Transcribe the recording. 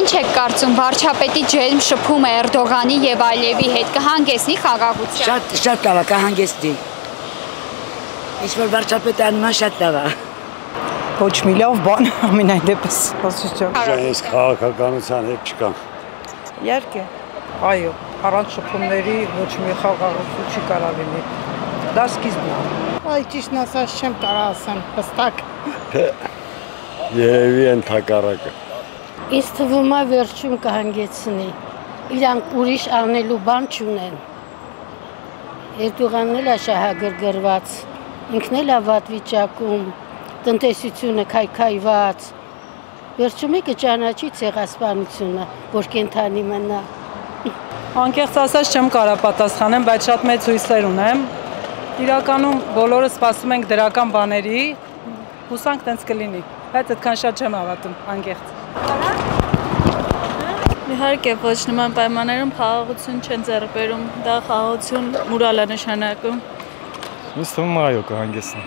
Ինչ եք կարծում, վարչապետի ջերմ շփումը Էրդողանի եւ Ալիևի հետ կհանգեցնի խաղաղության։ Շատ լավ է, կհանգեցնի։ Ինչ որ վարչապետը անում է, շատ լավ է։ Ոչ մի լավ բան, ամենայն դեպս, ասես ջան։ Այս քաղաքականության հետ չկա։ Իհարկե, այո, առանց շփումների ոչ մի խաղաղություն չի կարող լինի։ Դա սկիզբն է։ Այ ճիշտն ասած չեմ կարող ասեմ, հստակ։ Երևի ընդհակառակը։ Ինձ թվում է վերջում կհանգեցնի։ Իրանք ուրիշ անելու բան չունեն։ Էրդողանն էլ է շահագրգռված, ինքն էլ է վատ վիճակում, տնտեսությունը քայքայված։ Վերջում է կճանաչի ցեղասպանությունը, որ կենթանի մնա։ Անկեղծ ասած չեմ կարող պատասխանեմ, բայց շատ մեծ հույսեր ունեմ։ Իրականում բոլորը սպասում ենք դրական բաների, հուսանք տենց կլինի, բայց այդքան շատ չեմ հավատում, անկեղծ։ Իհարկե, ոչ նման պայմաններում խաղաղություն չեն ձեռք բերում, դա խաղաղություն մուրալ է նշանակում։ Ինձ թվում է այո կհանգեցնի։